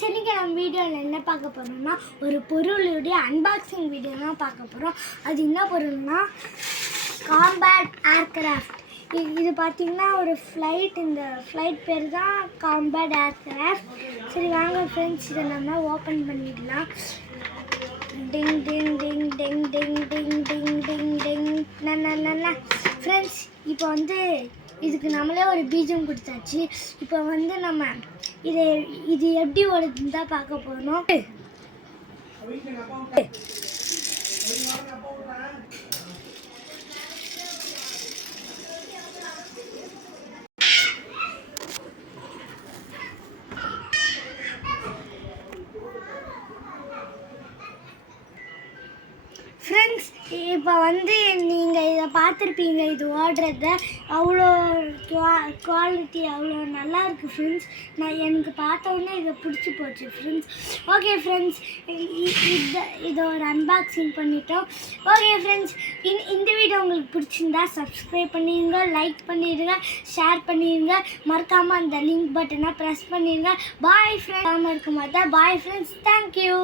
Friends, இன்றைக்கி நம்ம வீடியோவில் என்ன பார்க்க போகிறோம்னா ஒரு பொருளுடைய அன்பாக்சிங் வீடியோ தான் பார்க்க போகிறோம். அது என்ன பொருள்னா காம்பேட் ஏர்கிராஃப்ட். இது பார்த்திங்கன்னா ஒரு ஃப்ளைட். இந்த ஃப்ளைட் பேர் தான் காம்பேட் ஏர்கிராஃப்ட். சரி வாங்க ஃப்ரெண்ட்ஸ், இதை நம்ம ஓப்பன் பண்ணிடலாம். டிங் டிங் டிங் டிங் டிங் டிங் டிங் டிங் டிங் நல்லா ஃப்ரெண்ட்ஸ், இப்போ வந்து இதுக்கு நம்மளே ஒரு பீஜம் கொடுத்தாச்சு. இப்போ வந்து நம்ம இது எப்படி ஓடுதுன்னு தான் பார்க்க போகிறோம். ஃப்ரெண்ட்ஸ், இப்போ வந்து நீங்கள் இதை பார்த்துருப்பீங்க. இது ஓடுறத அவ்வளோ குவாலிட்டி அவ்வளோ நல்லா இருக்குது ஃப்ரெண்ட்ஸ். எனக்கு பார்த்தோன்னே இதை பிடிச்சி போச்சு ஃப்ரெண்ட்ஸ். ஓகே ஃப்ரெண்ட்ஸ், இதை ஒரு அன்பாக்சிங் பண்ணிட்டோம். ஓகே ஃப்ரெண்ட்ஸ், இந்த வீடியோ உங்களுக்கு பிடிச்சிருந்தா சப்ஸ்கிரைப் பண்ணிடுங்க, லைக் பண்ணிடுங்க, ஷேர் பண்ணிடுங்க. மறக்காமல் அந்த லிங்க் பட்டனை ப்ரெஸ் பண்ணிடுங்க. Bye friends. இருக்கும் போது தான் பாய் ஃப்ரெண்ட்ஸ். தேங்க்யூ.